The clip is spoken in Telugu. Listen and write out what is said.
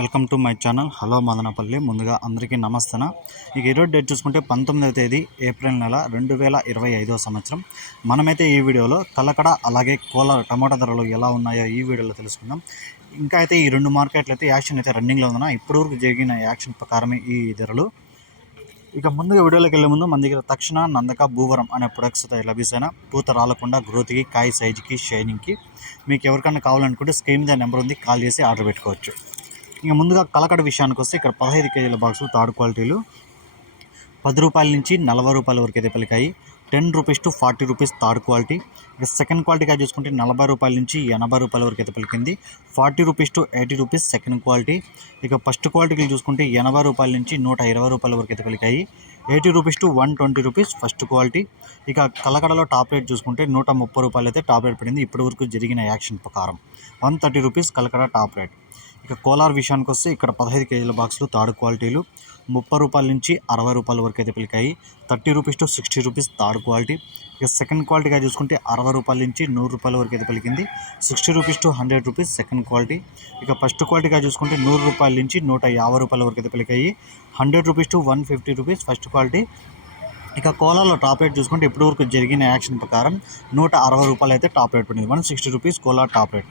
Welcome to my channel. Hello Madanapalle. ముందుగా అందరికీ నమస్తన? ఇక ఈరోజు డేట్ చూసుకుంటే పంతొమ్మిదవ తేదీ ఏప్రిల్ నెల రెండు వేల ఇరవై ఐదో సంవత్సరం. మనమైతే ఈ వీడియోలో కలకడ అలాగే కోల టమాటా ధరలు ఎలా ఉన్నాయో ఈ వీడియోలో తెలుసుకుందాం. ఇంకా అయితే ఈ రెండు మార్కెట్లు అయితే యాక్షన్ అయితే రన్నింగ్లో ఉందన్న. ఇప్పటివరకు జరిగిన యాక్షన్ ప్రకారమే ఈ ధరలు. ఇక ముందుగా వీడియోలోకి వెళ్ళే ముందు మన దగ్గర తక్షణ నందక భూవరం అనే ప్రొడక్ట్స్ అయితే లభిస్తాయి పూత రాలకుండా గ్రోత్కి కాయ సైజుకి షైనింగ్కి మీకు ఎవరికైనా కావాలనుకుంటే స్క్రీన్ మీద నెంబర్ ఉంది. కాల్ చేసి ఆర్డర్ పెట్టుకోవచ్చు. ఇక ముందుగా కలకడ విషయానికి వస్తే ఇక్కడ పదహైదు కేజీల బాక్సులు థర్డ్ క్వాలిటీలు. పది రూపాయల నుంచి నలభై రూపాయల వరకు అయితే పలికాయి ten rupees to forty rupees third quality. ఇక సెకండ్ క్వాలిటీగా చూసుకుంటే నలభై రూపాయల నుంచి ఎనభై రూపాయల వరకు అయితే పలికింది forty rupees to eighty rupees second quality. ఇక ఫస్ట్ క్వాలిటీకి చూసుకుంటే ఎనభై రూపాయల నుంచి నూట ఇరవై రూపాయల వరకు అయితే పలికాయి eighty rupees to one twenty rupees first quality. ఇక కలకడలో టాప్ రేట్ చూసుకుంటే నూట ముప్పై రూపాయలు అయితే టాప్ రేట్ పడింది. ఇప్పటి వరకు జరిగిన యాక్షన్ ప్రకారం one thirty rupees Kalakada top rate. ఇక కోలార్ విషయానికి వస్తే ఇక్కడ పదహైదు కేజీల బాక్సులు తాడు క్వాలిటీలు ముప్పై రూపాయల నుంచి అరవై రూపాయల వరకు అయితే పిలికాయి. Thirty rupees to sixty rupees third quality. ఇక సెకండ్ క్వాలిటీగా చూసుకుంటే అరవై రూపాయల నుంచి నూరు రూపాయల వరకు అయితే పలికింది. Sixty rupees to hundred rupees second quality. ఇక ఫస్ట్ క్వాలిటీగా చూసుకుంటే నూరు రూపాయల నుంచి నూట యాభై రూపాయల వరకు అయితే పలికాయి. Hundred rupees to one fifty rupees first quality. ఇక కోలాలో టాప్ రేట్ చూసుకుంటే ఇప్పటి వరకు జరిగిన యాక్షన్ ప్రకారం నూట అరవై రూపాయలు అయితే టాప్ రేట్ పడింది. One sixty rupees Kola top rate.